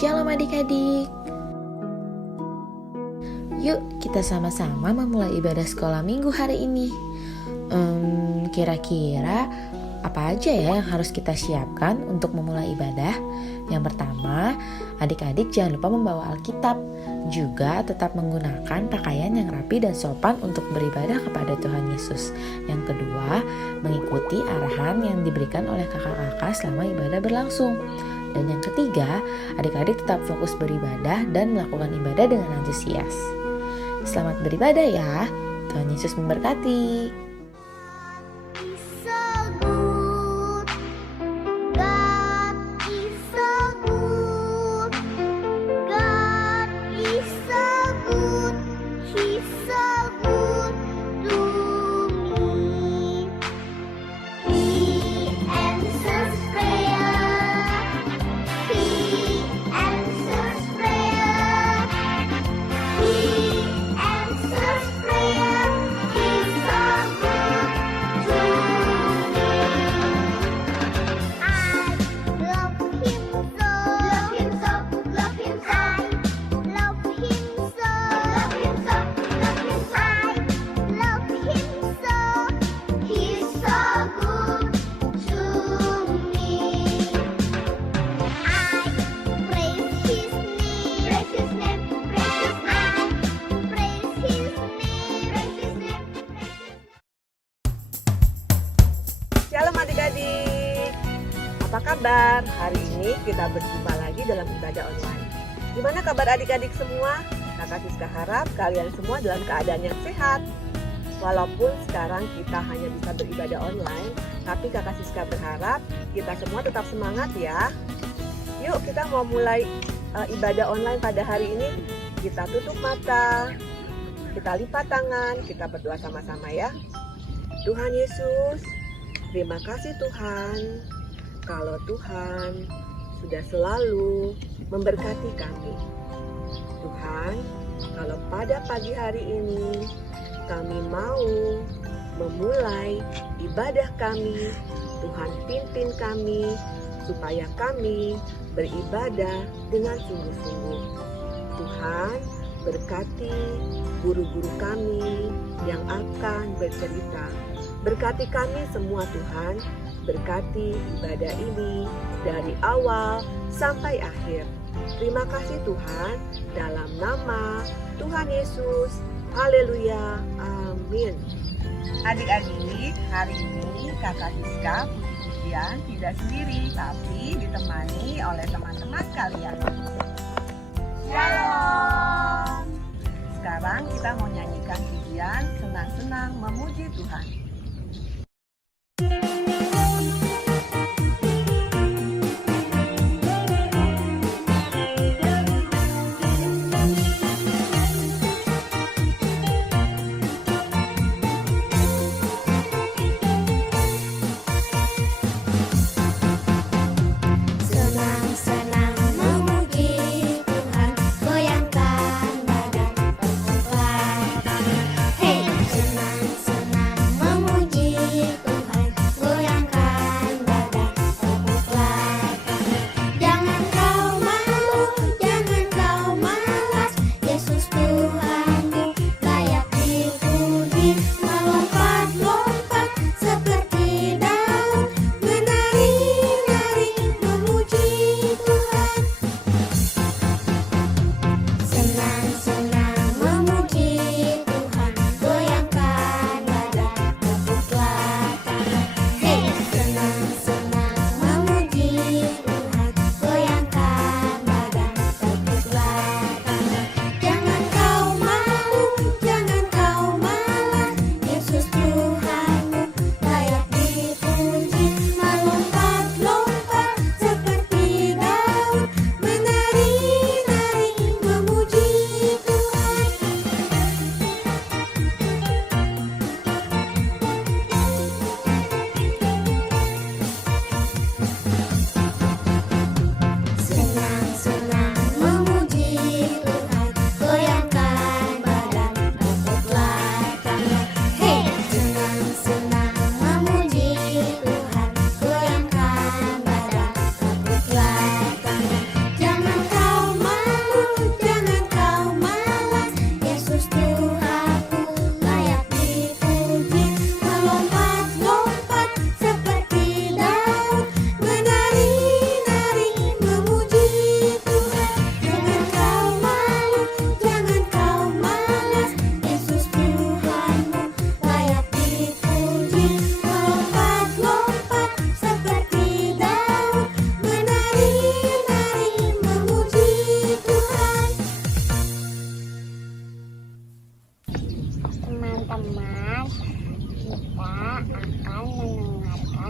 Shalom adik-adik. Yuk kita sama-sama memulai ibadah sekolah minggu hari ini. Kira-kira apa aja ya yang harus kita siapkan untuk memulai ibadah? Yang pertama, adik-adik jangan lupa membawa Alkitab. Juga tetap menggunakan pakaian yang rapi dan sopan untuk beribadah kepada Tuhan Yesus. Yang kedua, mengikuti arahan yang diberikan oleh kakak-kakak selama ibadah berlangsung. Dan yang ketiga, adik-adik tetap fokus beribadah dan melakukan ibadah dengan antusias. Selamat beribadah ya. Tuhan Yesus memberkati. Shalom adik-adik, apa kabar? Hari ini kita berjumpa lagi dalam ibadah online. Gimana kabar adik-adik semua? Kakak Siska harap kalian semua dalam keadaan yang sehat. Walaupun sekarang kita hanya bisa beribadah online, tapi Kakak Siska berharap kita semua tetap semangat ya. Yuk kita mau mulai ibadah online pada hari ini. Kita tutup mata, kita lipat tangan, kita berdoa sama-sama ya. Tuhan Yesus, terima kasih Tuhan, kalau Tuhan sudah selalu memberkati kami. Tuhan, kalau pada pagi hari ini kami mau memulai ibadah kami, Tuhan pimpin kami supaya kami beribadah dengan sungguh-sungguh. Tuhan, berkati guru-guru kami yang akan bercerita. Berkati kami semua Tuhan, berkati ibadah ini dari awal sampai akhir. Terima kasih Tuhan, dalam nama Tuhan Yesus, haleluya, amin. Adik-adik, hari ini Kakak Siska puji-pujian tidak sendiri, tapi ditemani oleh teman-teman kalian. Shalom. Sekarang kita mau nyanyikan pujian senang-senang memuji Tuhan. Senang-senang memuji Tuhan, goyangkan badan pelan-pelan. Hey, senang-senang memuji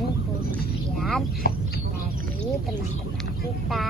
pujian bagi teman-teman kita.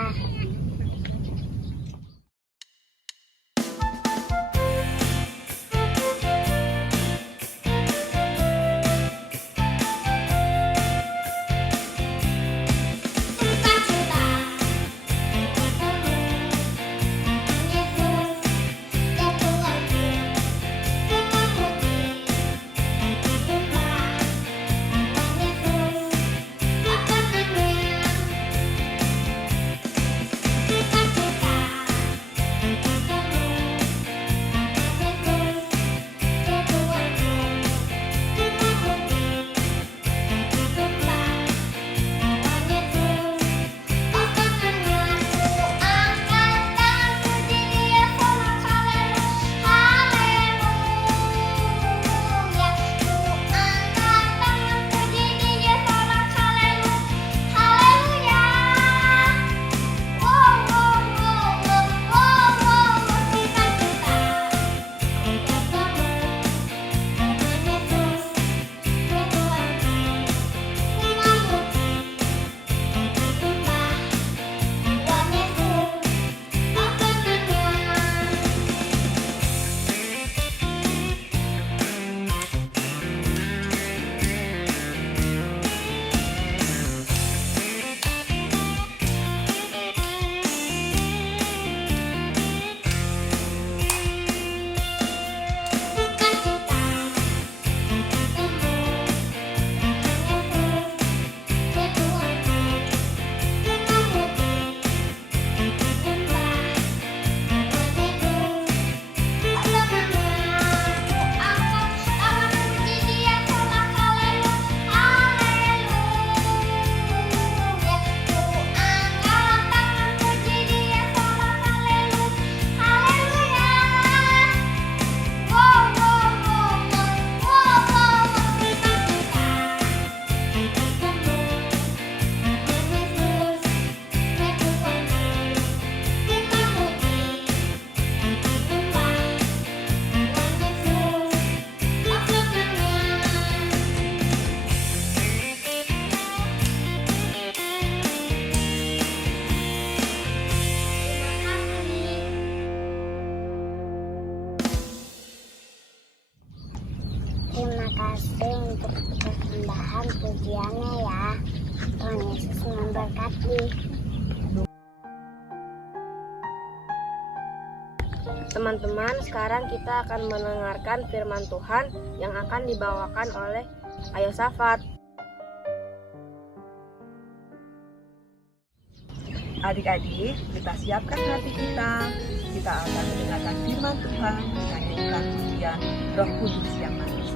Terima kasih untuk persembahan pujiannya ya. Tuhan Yesus memberkati. Teman-teman, sekarang kita akan mendengarkan firman Tuhan yang akan dibawakan oleh Ayosafat. Adik-adik, kita siapkan hati kita. Kita akan mendengarkan firman Tuhan, menyanyikan pujian Roh Kudus yang manis.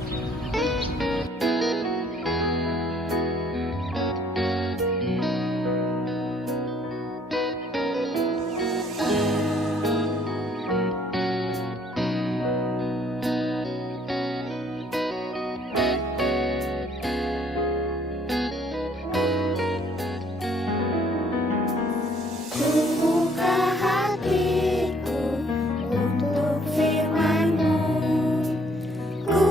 Buka hatiku untuk firman-Mu. Ku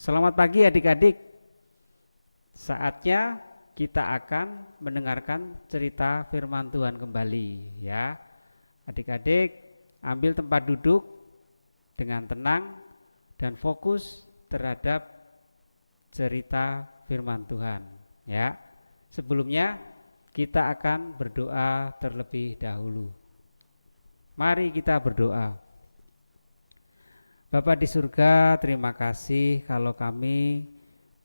Selamat pagi adik-adik. Saatnya kita akan mendengarkan cerita firman Tuhan kembali ya. Adik-adik ambil tempat duduk dengan tenang dan fokus terhadap cerita firman Tuhan ya. Sebelumnya kita akan berdoa terlebih dahulu. Mari kita berdoa. Bapa di surga, terima kasih kalau kami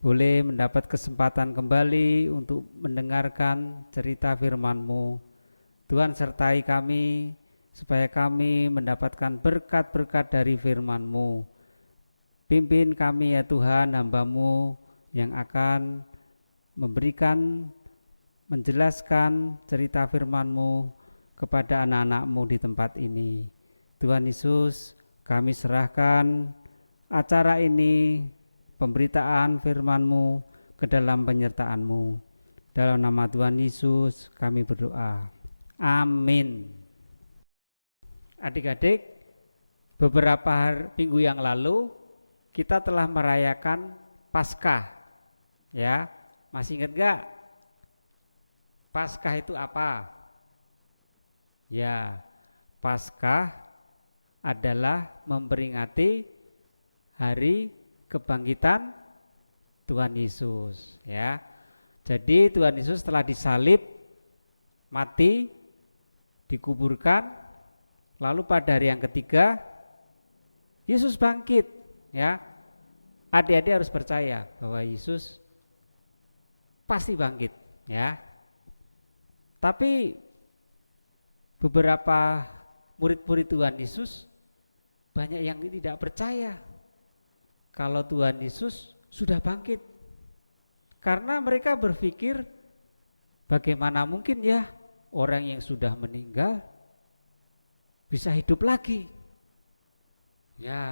boleh mendapat kesempatan kembali untuk mendengarkan cerita firman-Mu. Tuhan sertai kami supaya kami mendapatkan berkat-berkat dari firman-Mu. Pimpin kami ya Tuhan, hamba-Mu yang akan menjelaskan cerita firman-Mu kepada anak-anak-Mu di tempat ini. Tuhan Yesus, kami serahkan acara ini, pemberitaan firman-Mu ke dalam penyertaan-Mu. Dalam nama Tuhan Yesus kami berdoa. Amin. Adik-adik, beberapa minggu yang lalu kita telah merayakan Paskah. Ya, masih ingat gak? Paskah itu apa? Ya, Paskah adalah memperingati hari kebangkitan Tuhan Yesus ya. Jadi Tuhan Yesus telah disalib, mati, dikuburkan, lalu pada hari yang ketiga Yesus bangkit ya. Adik-adik harus percaya bahwa Yesus pasti bangkit ya. Tapi beberapa murid-murid Tuhan Yesus banyak yang tidak percaya kalau Tuhan Yesus sudah bangkit. Karena mereka berpikir, bagaimana mungkin ya orang yang sudah meninggal bisa hidup lagi. Ya,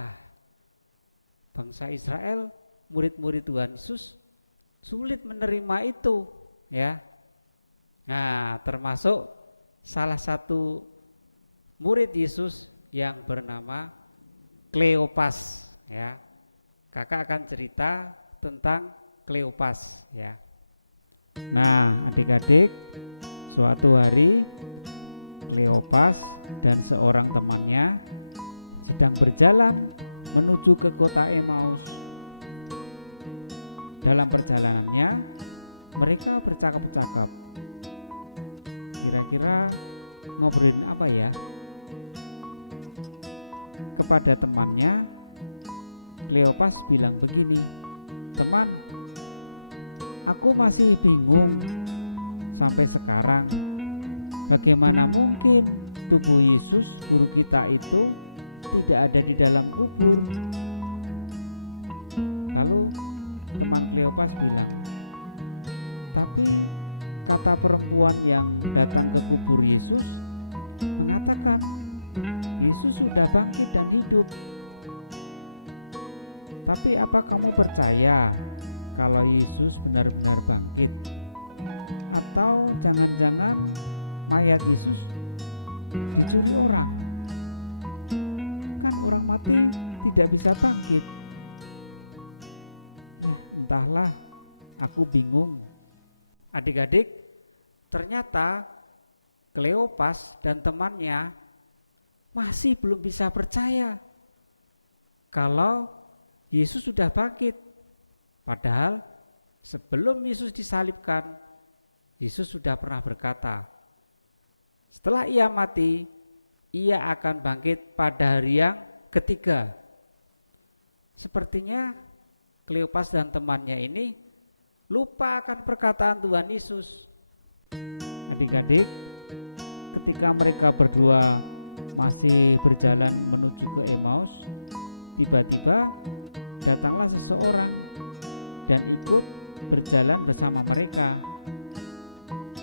bangsa Israel, murid-murid Tuhan Yesus sulit menerima itu ya. Nah, termasuk salah satu murid Yesus yang bernama Kleopas ya. Kakak akan cerita tentang Kleopas ya. Nah, adik-adik, suatu hari Kleopas dan seorang temannya sedang berjalan menuju ke kota Emmaus. Dalam perjalanannya mereka bercakap-cakap. Kira-kira ngobrolin apa ya? Kepada temannya, Kleopas bilang begini, teman, aku masih bingung sampai sekarang. Bagaimana mungkin tubuh Yesus guru kita itu tidak ada di dalam kubur? Lalu teman Kleopas bilang, tapi kata perempuan yang datang ke kubur Yesus mengatakan Yesus sudah bangkit dan hidup. Tapi apa kamu percaya kalau Yesus benar-benar bangkit? Atau jangan-jangan mayat Yesus dicuri orang? Kan orang mati tidak bisa bangkit. Entahlah, aku bingung. Adik-adik, ternyata Kleopas dan temannya masih belum bisa percaya kalau Yesus sudah bangkit. Padahal sebelum Yesus disalibkan, Yesus sudah pernah berkata, setelah ia mati, ia akan bangkit pada hari yang ketiga. Sepertinya Kleopas dan temannya ini lupa akan perkataan Tuhan Yesus. Adik-adik, ketika mereka berdua masih berjalan menuju ke Emmaus, tiba-tiba datanglah seseorang dan ikut berjalan bersama mereka.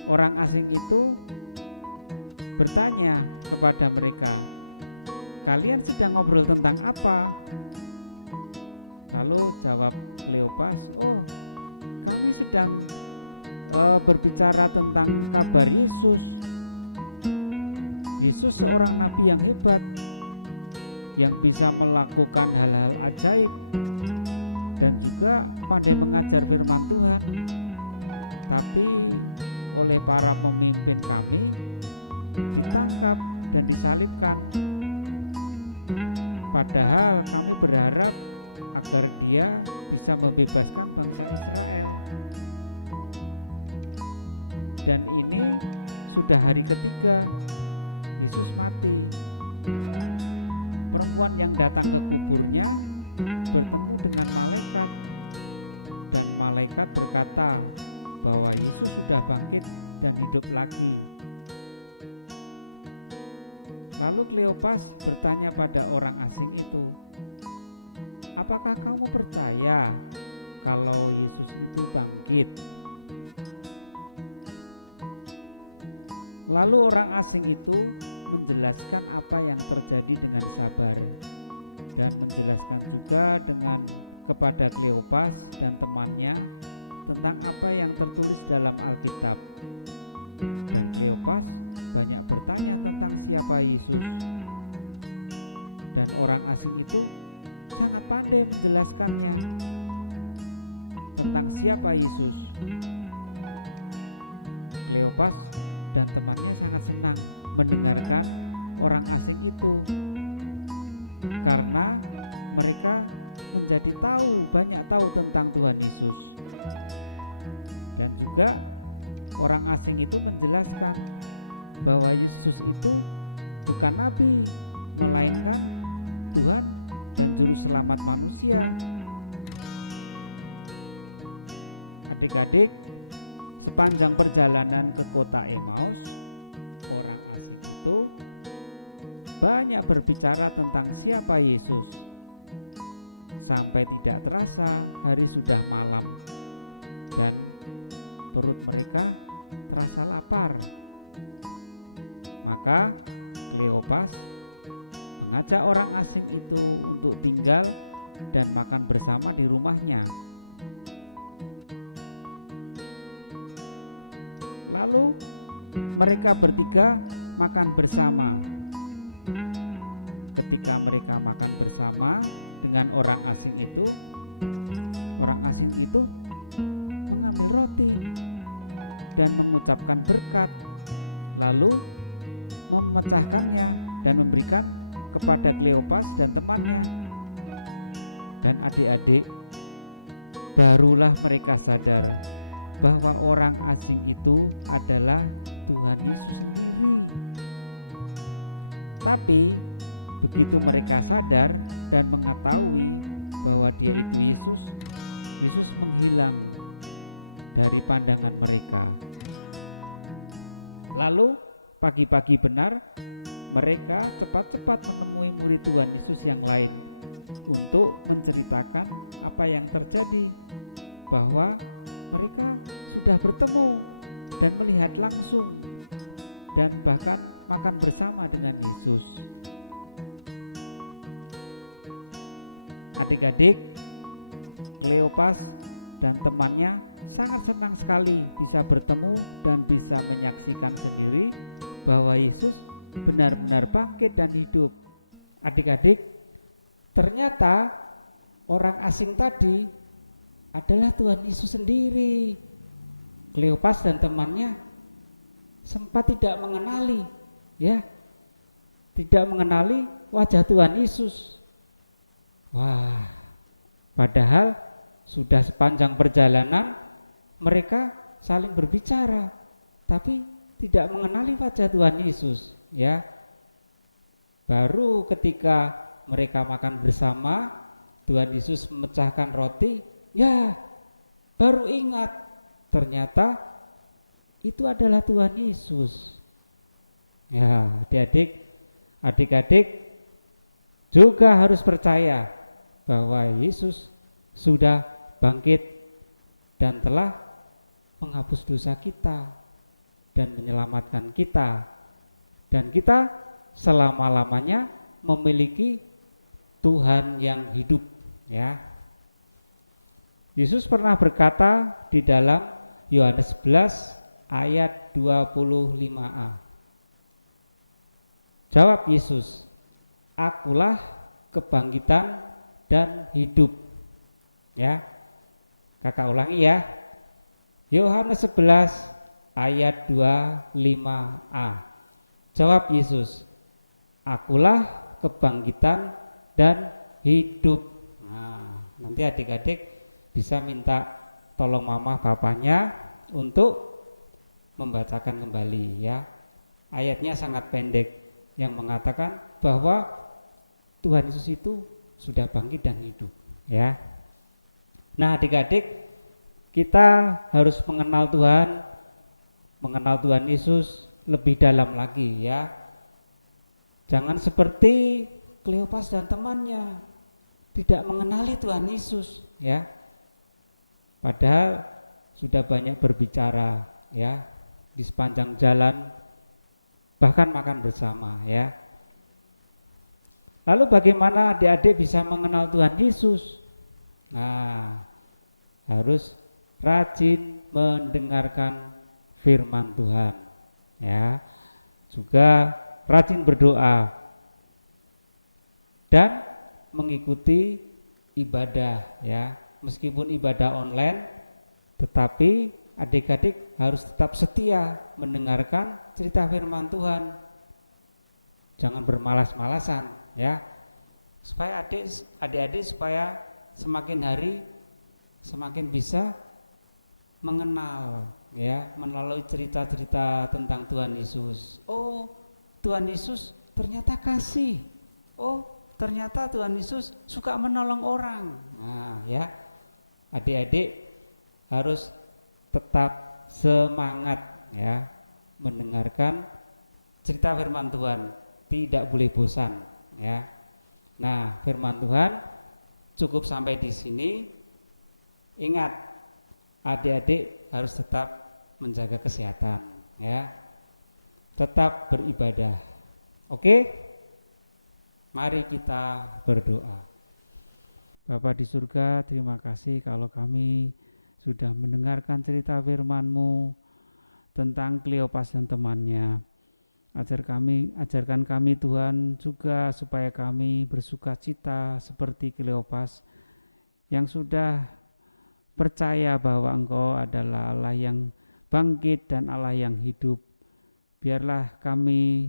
Orang asing itu bertanya kepada mereka, kalian sedang ngobrol tentang apa? Lalu jawab Kleopas, oh kami sedang berbicara tentang kabar Yesus. Yesus seorang nabi yang hebat, yang bisa melakukan hal-hal ajaib. dan juga pandai mengajar firman Tuhan. Tapi oleh para pemimpin kami ditangkap dan disalibkan. Padahal kami berharap agar dia bisa membebaskan bangsa Israel. Dan ini sudah hari ketiga Yesus mati. Perempuan yang datang ke kuburnya bertemu dengan malaikat, dan malaikat berkata bahwa Yesus sudah bangkit dan hidup lagi. Lalu Kleopas bertanya pada orang asing itu, apakah kamu percaya kalau Yesus itu bangkit? Lalu orang asing itu menjelaskan apa yang terjadi dengan sabar, dan menjelaskan juga kepada Kleopas dan temannya tentang apa yang tertulis dalam Alkitab. Dan Kleopas banyak bertanya tentang siapa Yesus, dan orang asing itu sangat pandai menjelaskannya tentang siapa Yesus. Kleopas dan temannya sangat senang mendengarkan orang asing itu, karena mereka menjadi banyak tahu tentang Tuhan Yesus. Dan juga orang asing itu menjelaskan bahwa Yesus itu bukan nabi, melainkan Tuhan dan juru selamat manusia. Adik-adik, sepanjang perjalanan ke kota Emmaus, orang asing itu banyak berbicara tentang siapa Yesus. Sampai tidak terasa hari sudah malam dan perut mereka terasa lapar. Maka Kleopas mengajak orang asing itu untuk tinggal dan makan bersama di rumahnya. Lalu mereka bertiga makan bersama. Ketika mereka makan bersama dengan orang asing itu mengambil roti dan mengucapkan berkat, lalu memecahkannya dan memberikan kepada Kleopas dan temannya. Dan adik-adik, barulah mereka sadar bahwa orang asing itu adalah Tuhan Yesus sendiri. Tapi begitu mereka sadar dan mengetahui bahwa dia itu Yesus menghilang dari pandangan mereka. Lalu pagi-pagi benar mereka cepat-cepat menemui murid Tuhan Yesus yang lain untuk menceritakan apa yang terjadi, bahwa mereka sudah bertemu dan melihat langsung dan bahkan makan bersama dengan Yesus. Adik-adik, Kleopas dan temannya sangat senang sekali bisa bertemu dan bisa menyaksikan sendiri bahwa Yesus benar-benar bangkit dan hidup. Adik-adik, ternyata orang asing tadi adalah Tuhan Yesus sendiri. Kleopas dan temannya sempat tidak mengenali wajah Tuhan Yesus. Wah, padahal sudah sepanjang perjalanan mereka saling berbicara, tapi tidak mengenali wajah Tuhan Yesus, ya. Baru ketika mereka makan bersama, Tuhan Yesus memecahkan roti, ya, baru ingat ternyata itu adalah Tuhan Yesus. Ya, adik-adik juga harus percaya bahwa Yesus sudah bangkit dan telah menghapus dosa kita dan menyelamatkan kita, dan kita selama-lamanya memiliki Tuhan yang hidup, ya. Yesus pernah berkata di dalam Yohanes 11 ayat 25a. Jawab Yesus, "Akulah kebangkitan dan hidup. Ya. Kakak ulangi ya. Yohanes 11 ayat 25a. Jawab Yesus, "Akulah kebangkitan dan hidup." Nah, nanti adik-adik bisa minta tolong mama bapaknya untuk membacakan kembali ya. Ayatnya sangat pendek yang mengatakan bahwa Tuhan Yesus itu sudah bangkit dan hidup ya. Nah, adik-adik, kita harus mengenal Tuhan Yesus lebih dalam lagi ya. Jangan seperti Kleopas dan temannya tidak mengenali Tuhan Yesus ya. Padahal sudah banyak berbicara ya di sepanjang jalan, bahkan makan bersama ya. Lalu bagaimana adik-adik bisa mengenal Tuhan Yesus? Nah, harus rajin mendengarkan firman Tuhan ya. Juga rajin berdoa dan mengikuti ibadah ya. Meskipun ibadah online, tetapi adik-adik harus tetap setia mendengarkan cerita firman Tuhan. Jangan bermalas-malasan ya. Supaya adik-adik supaya semakin hari semakin bisa mengenal ya, melalui cerita-cerita tentang Tuhan Yesus. Oh, Tuhan Yesus ternyata kasih. Oh, ternyata Tuhan Yesus suka menolong orang. Nah, ya. Adik-adik harus tetap semangat ya mendengarkan cerita firman Tuhan, tidak boleh bosan ya. Nah, firman Tuhan cukup sampai di sini. Ingat, adik-adik harus tetap menjaga kesehatan ya. Tetap beribadah. Oke? Mari kita berdoa. Bapa di surga, terima kasih kalau kami sudah mendengarkan cerita firman-Mu tentang Kleopas dan temannya. Ajarkan kami Tuhan juga supaya kami bersuka cita seperti Kleopas yang sudah percaya bahwa Engkau adalah Allah yang bangkit dan Allah yang hidup. Biarlah kami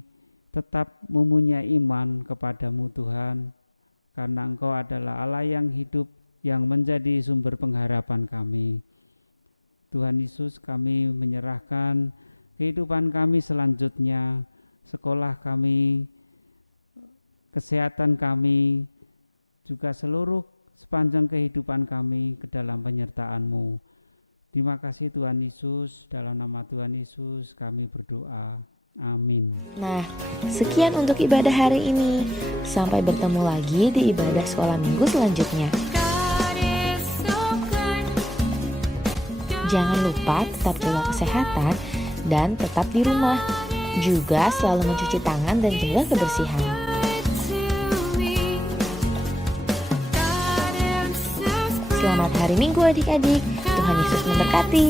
tetap mempunyai iman kepadamu Tuhan, karena Engkau adalah Allah yang hidup yang menjadi sumber pengharapan kami. Tuhan Yesus, kami menyerahkan kehidupan kami selanjutnya, sekolah kami, kesehatan kami, juga seluruh sepanjang kehidupan kami ke dalam penyertaan-Mu. Terima kasih Tuhan Yesus, dalam nama Tuhan Yesus kami berdoa. Amin. Nah, sekian untuk ibadah hari ini. Sampai bertemu lagi di ibadah sekolah minggu selanjutnya. Jangan lupa tetap jaga kesehatan dan tetap di rumah. Juga selalu mencuci tangan dan jaga kebersihan. Selamat hari Minggu adik-adik. Tuhan Yesus memberkati.